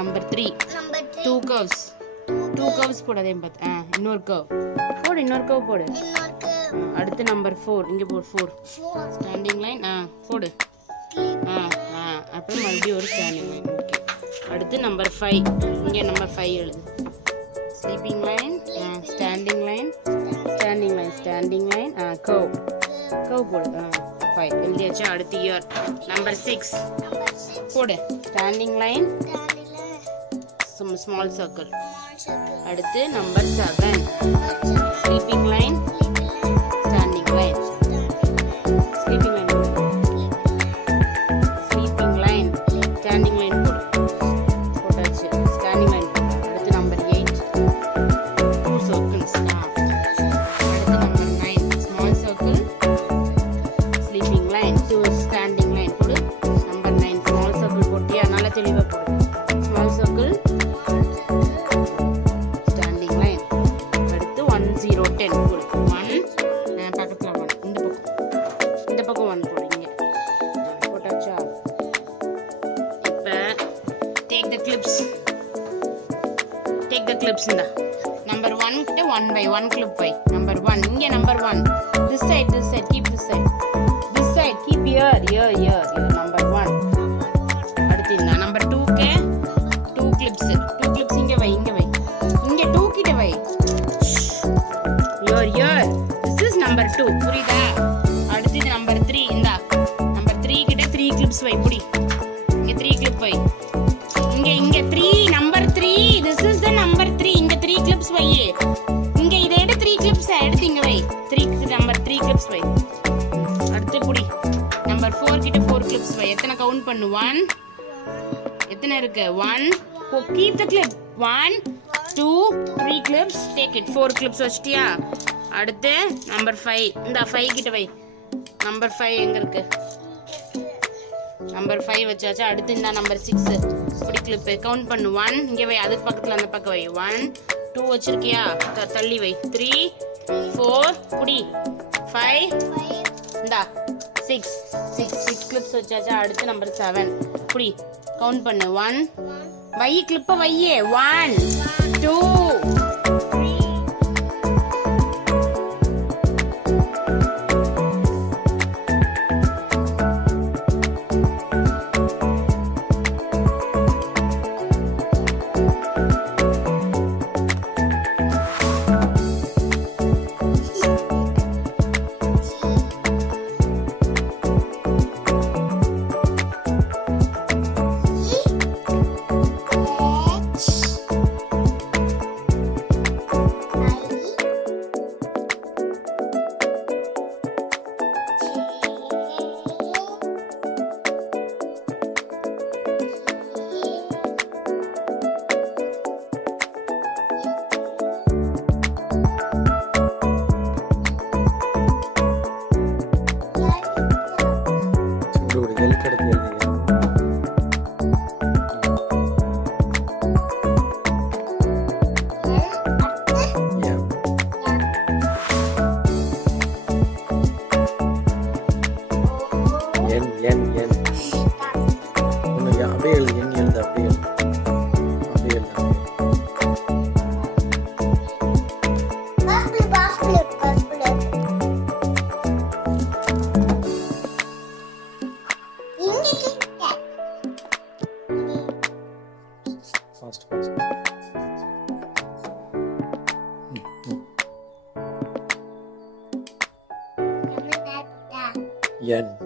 number 3. 2 curves. 2 curves போடு அதே பாத்து. இன்னொரு curve. போடு இன்னொரு curve போடு. அடுத்து number 4. இங்க போடு 4. Standing line. போடு. அப்புறம் மறுபடியும் ஒரு standing line. ஓகே. அடுத்து number 5. இங்க number 5 எழுது. Sleeping line. Standing line. Standing line. Standing line. Curve. Curve போடு. 5. எழுதியாச்சா? அடுத்து year. Number 6. போடு. Standing line. Some small circle. அடுத்து number 7. Sleeping line. Standing line. Sleeping line. Sleeping line. Standing line போடு. போட்டாச்சு. Standing line. அடுத்து number 8. 2 circles. அடுத்து number 9. Small circle. Sleeping line. 2 standing line போடு. Number 9. Small circle போட்டியா? நல்லா தெளிவா போடு. Small circle. Standing line. அடுத்து 1 0 10 போடு. 1 பக்கத்துல 1 இந்த பக்கம் 1 போடு. இங்க போட்டாச்சா? இப்ப take the clips இந்த number 1 கிட்ட 1 by 1 clip by number 1 இங்க number 1 this side keep this side keep here number 1 அடுத்து இந்த number 2 க்கு 2 clips இங்க வை இங்க 2 கிட்ட வை here this is number 2 புரியுதா? அடுத்து இது number 3 இந்த number 3 கிட்ட 3 clips வை புடி இங்க 3 clip வை இங்க 3 number 3 this is the number 3 இங்க 3 clips வை இங்க இத எடு 3 clips எடுத்து இங்க வை 3 number 3 clips வை அடுத்து புடி number 4 கிட்ட 4 clips வை எத்தனை கவுண்ட் பண்ணு 1 எத்தனை இருக்கு 1 keep the clip 1 2 3 clips take it 4 clips வச்சிட்டியா? அடுத்து number 5 இந்த 5 கிட்ட வை number 5 எங்க இருக்கு number 5 வச்சாச்சு. அடுத்து இந்த number 6 இப்படி clip கவுண்ட் பண்ணு 1 இங்க வை அதுக்கு பக்கத்துல அந்த பக்கம் வை 1 2 வச்சிருக்கியா? தள்ளி வை 3 4 புடி 5 இந்தா 6 clips வச்சாச்சு. அடுத்து number 7 புடி கவுண்ட் பண்ணு 1 வை clip வை 1 2 N